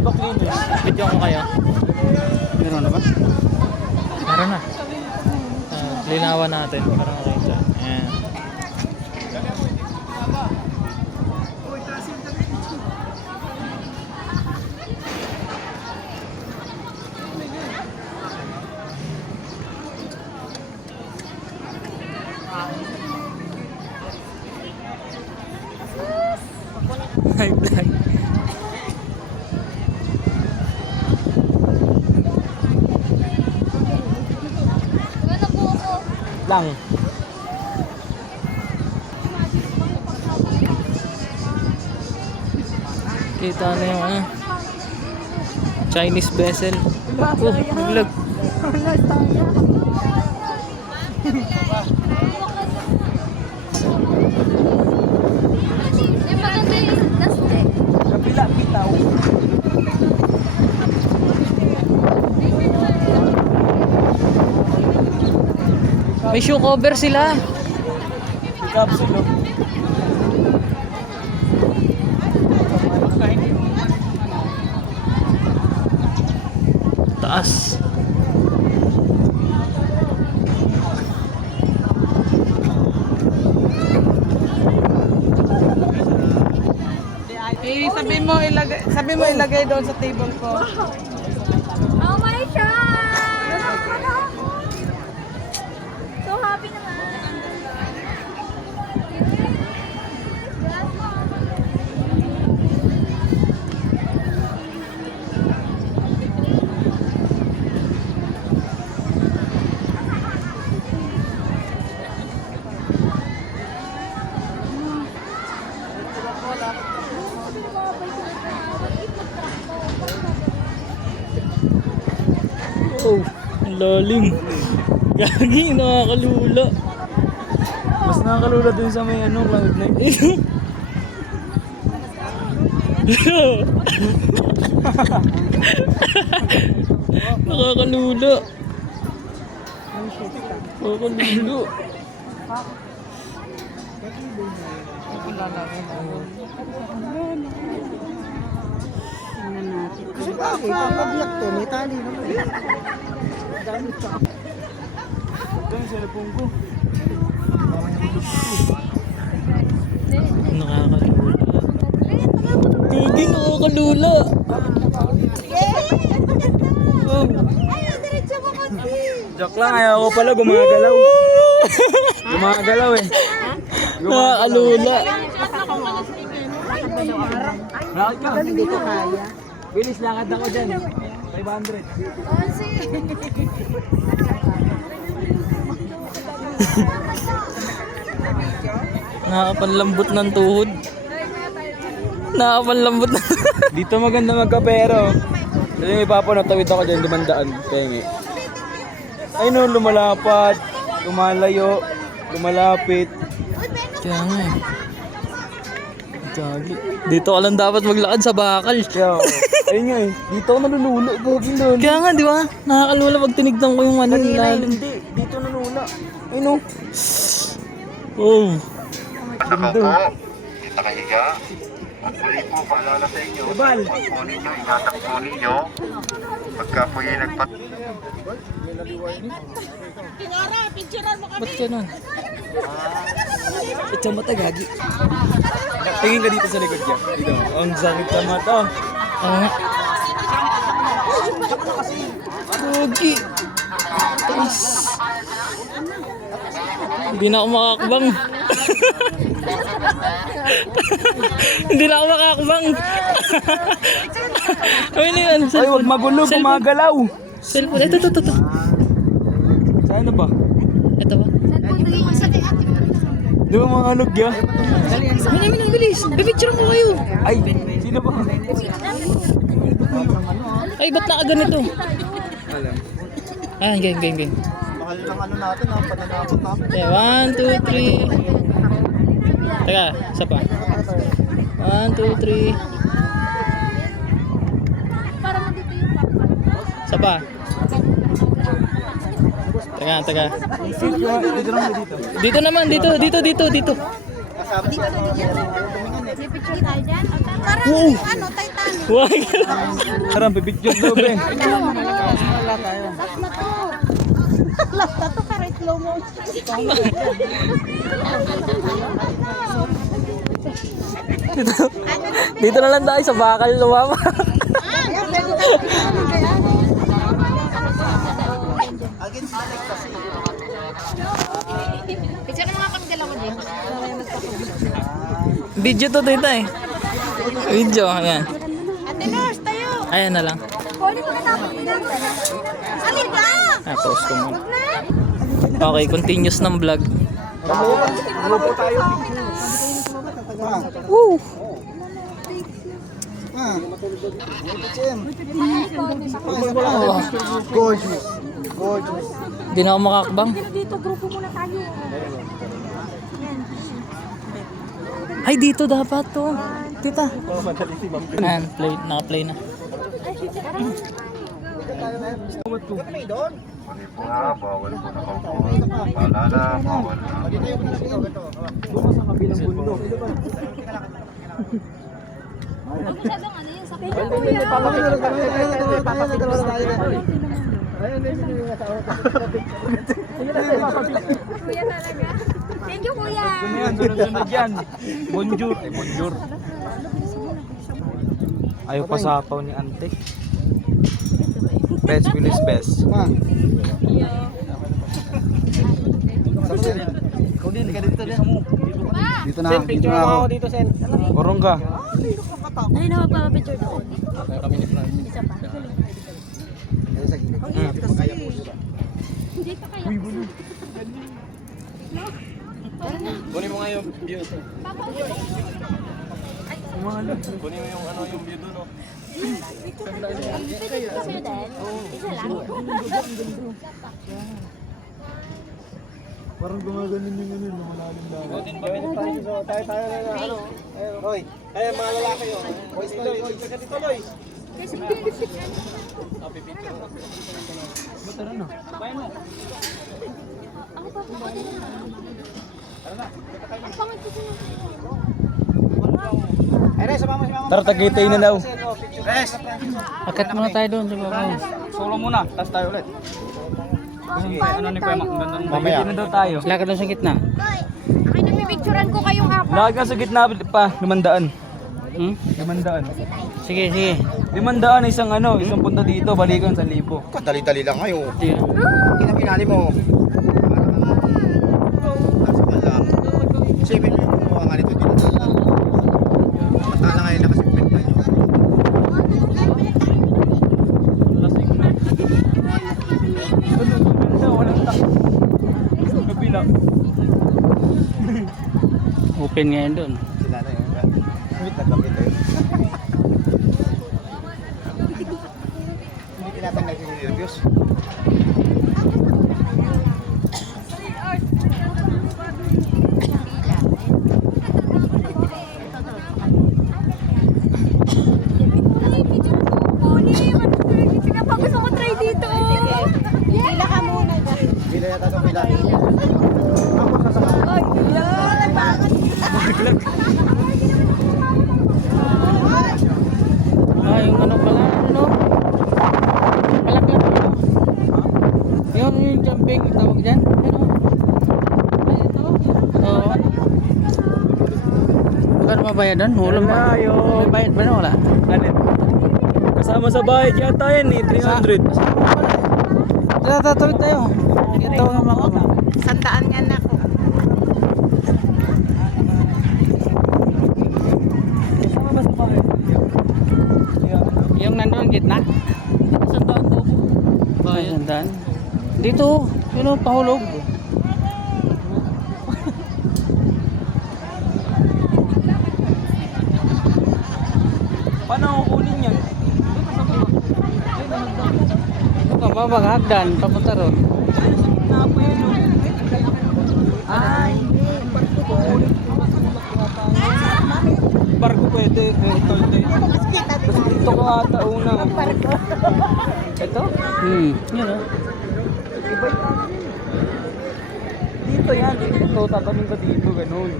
Video ko kayo. Meron na ba? Meron na. Linawan natin para makita. Ayan. Hi vlog. Lang. Kita na yung Chinese vessel. Oh, vlog. Kapila, bitaw. May shoe cover sila. Capsule. Taas. Sabi mo ilagay doon sa table ko. Oh my God! So happy naman. Oh, ang lalim. Gagi, nakakalula. Mas nakakalula dun sa may Cloud9. Nakakalula. Nakakalula. Kasi pag-lock to, may tali naman. Ito yung cellphone ko. Nakakalula. Gagi, nakakalula. Oh. Joke lang, ayaw ko pala gumagalaw. Gumagalaw eh. Nakakalula. Lakad ka. Hindi ko kaya. Bilis, lakad ako dyan. 500. Nakapanlambot ng tuhod. Nakapanlambot ng Dito maganda magkapero. Kasi may papa natawid ako dyan, 500. Pengi. Ay no, lumalapad. Lumalayo. Lumalapit. Kaya nga eh. Gagi. Dito ka lang dapat maglakad sa bakal. Kaya ayun nga eh. Dito ako nalululo. Gagin doon. Kaya nga, di ba? Nakakalula pag tinignan ko yung ano Kanina lalim. hindi. Dito nalula. Ay no. Oh. Ganda. Kita kahiga. At muli po, paalala sa inyo, Bal. pag po ninyo, ingatan po ninyo. Pagka po yung Ba't ganun? Ito mata gagi. Tingin ka dito sa likod niya. Dito. Ang sakit sa mata. Oo nga. Gagi. Tais. Hindi na ako makakabang. Hindi na ako makakabang. Ay, ano yan? Ay, huwag magulo. Gumagalaw. Cellphone. Ito. Saan na ba? Ito ba? Di ba mga alog ya? Ang bilis. Bipicture ko kayo. Ay, sino ba? Ay, ba't nakaganito? Alam. Ayan, game. Mahal ng ano natin, pananakot namin. Okay, 1, 2, 3. Teka, isa pa. 1, 2, 3. Isa pa. Teka. Dito naman, dito. May picture tayo dyan? Parang Wow. ano, Titanic. Wag. Parang pipicture daw, Ben. Last na to, pero slow motion. Dito na lang tayo sa bakal lumama. Picture na mga kami dalawa din. Video to dito eh. Video, ayan. Ate Nurse, tayo! Ayan na lang. Kunin ko na tapos nila. Alin ka? Post ko muna. Okay, continuous ng vlog. Woo! Gorgeous. Gorgeous. Di na ako makakbang. Dito, grupo muna tayo. Ay, dito dapat to. Tita. Ayan, play, naka-play na. Huli po nga, bawal po na kaupo. Paalala, bawal na. Masyadong ano yun sa kuya. Kuya talaga. Thank you, kuya. Sunod yan. Bonjour. Ay, bonjour. Ayaw pa sapaw ni ante. Best Willis best. Dito na. Dito na ako. Dito, Sen. Orong ka. Ay, na magpapapicture doon. Isa pa. Dito kayo. Kunin mo nga yung view. Kunin mo yung ano yung view doon. Oh. Sa'yo din? Isa lang? Parang gumaganon yung ano, lumalalim lang. Tayo na ano. Hoy, ayun mga lalaki yun. Boys, Loy, ka dito, Loy. Tara, Tagaytay na daw. Akat muna tayo doon. Solo muna, tapos tayo ulit. Sige, ano ni Kuya Mac? Mamaya na daw tayo. Lakad doon sa gitna. Akin na pipicturean ko kayong apat. Lagi ka sa gitna pa, 500. Hmm? 500. Sige, sige. 500 isang ano, isang punta dito, balikan 1,000. Dali-dali lang kayo. Sige. Kinapinali mo. Nasa ka lang. 7 yung kumuha nga nito dito. Matala ngayon na kasi pwede nyo. Open ngayon doon. Sila na yun. Wait, nagkapit tayo. Hindi tinatanggal yung reviews. Ay, picture ko. Kunin. Sige pa, gusto ko try dito. Pila ka muna. Bila yata itong pila. Ay, yan. Nabangat. Ah, yung ano pala, ano? Palagyan mo. Yung jumping, tawag dyan. Ano? Oo. Magkano mabayad doon? Hulang ba? May bayad ba na wala? Alin? Kasama sa bayad yata yan eh, 300. Tatawid tayo. Ito nga mga ako. Sandaan yan ako. Kasama ba sa bayad? Yung nandun gitna? Sandaan to. Bayad. Sandaan. Dito, yun o, pahulog. Paano ako kunin yan? Ito ba, maghagdan, papunta ron. Ay, barko pwede. Ito. Kasi dito ko ata una. Ito? Yun o. Dito yan. Dito. Tatamin ka dito. Ganun.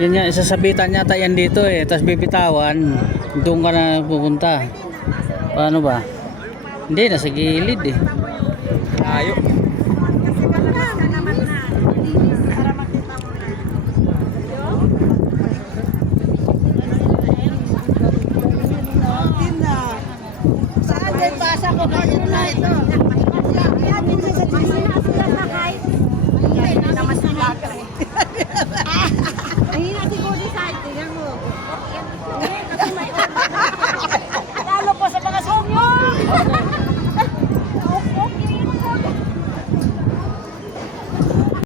Yan yan, isasabitan yata yan dito eh. Tapos bibitawan, doon ka na pupunta. Paano ba? Hindi, nasa gilid eh. Ayo. Saan din basa ko kayo na ito? Yan din sa sila na kahit. Ay, naman sila. Ay,